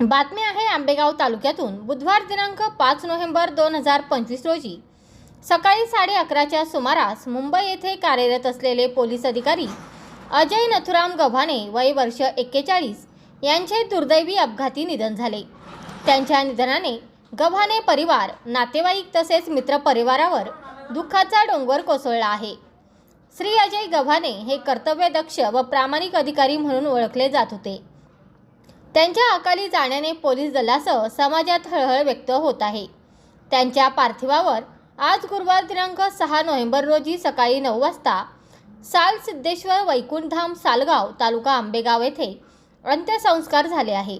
बातमी आहे आंबेगाव तालुक्यातून. बुधवार दिनांक पाच नोव्हेंबर दोन हजार पंचवीस रोजी. सकाळी साडे अकराच्या सुमारास मुंबई येथे कार्यरत असलेले पोलीस अधिकारी अजय नथुराम गव्हाणे वय वर्ष एक्केचाळीस यांचे दुर्दैवी अपघाती निधन झाले. त्यांच्या निधनाने गव्हाणे परिवार नातेवाईक तसेच मित्रपरिवारावर दुःखाचा डोंगर कोसळला आहे. श्री अजय गव्हाणे हे कर्तव्यदक्ष व प्रामाणिक अधिकारी म्हणून ओळखले जात होते. त्यांच्या अकाली जाण्याने पोलीस दलासह समाजात हळहळ व्यक्त होत आहे. त्यांच्या पार्थिवावर आज गुरुवार दिनांक सहा नोव्हेंबर रोजी सकाळी नऊ वाजता साल सिद्धेश्वर वैकुंठधाम सालगाव तालुका आंबेगाव येथे अंत्यसंस्कार झाले आहे.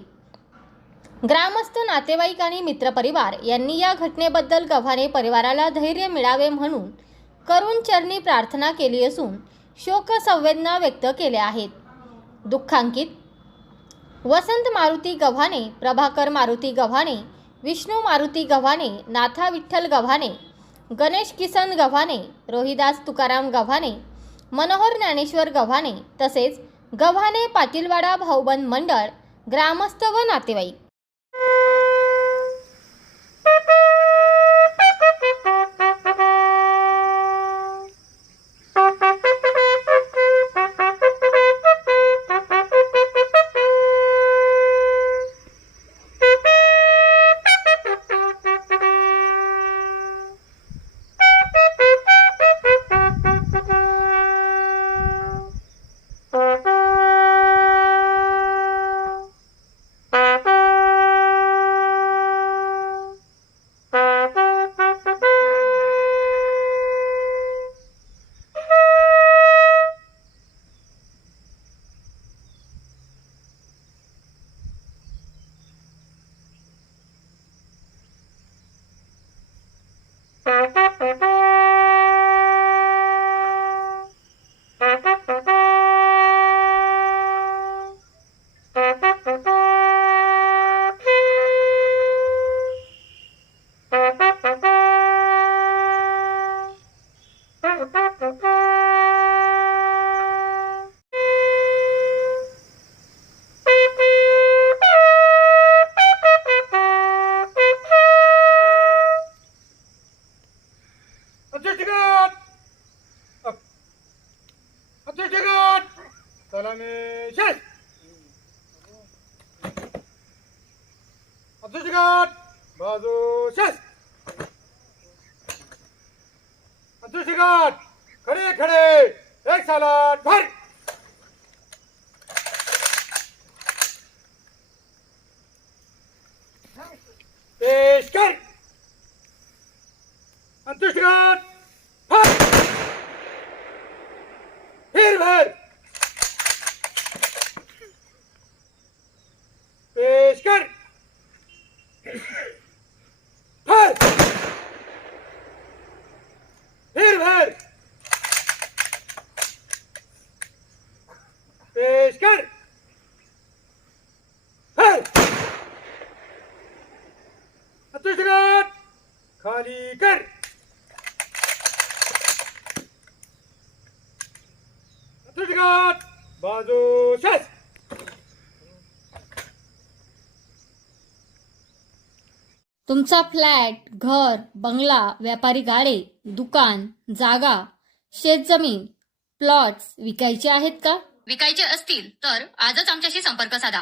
ग्रामस्थ नातेवाईक आणि मित्रपरिवार यांनी या घटनेबद्दल गव्हाणे परिवाराला धैर्य मिळावे म्हणून करुण चरणी प्रार्थना केली असून शोकसंवेदना व्यक्त केल्या आहेत. दुःखांकित वसंत मारुती गव्हाणे प्रभाकर मारुती गव्हाणे विष्णू मारुती गव्हाणे नाथा विठ्ठल गव्हाणे गणेश किसन गव्हाणे रोहिदास तुकाराम गव्हाणे मनोहर ज्ञानेश्वर गव्हाणे तसेच गव्हाणे पाटीलवाडा भाऊबंद मंडळ ग्रामस्थ व नातेवाईक. 바람에 샷! 앞서 시간! 마주 샷! 앞서 시간! ખડે ખડે એક સાલાડ खाली कर. बाजू शेष तुमचा फ्लॅट घर बंगला व्यापारी गाडे दुकान जागा शेतजमीन प्लॉट्स विकायचे आहेत का? विकायचे असतील तर आजच आमच्याशी संपर्क साधा.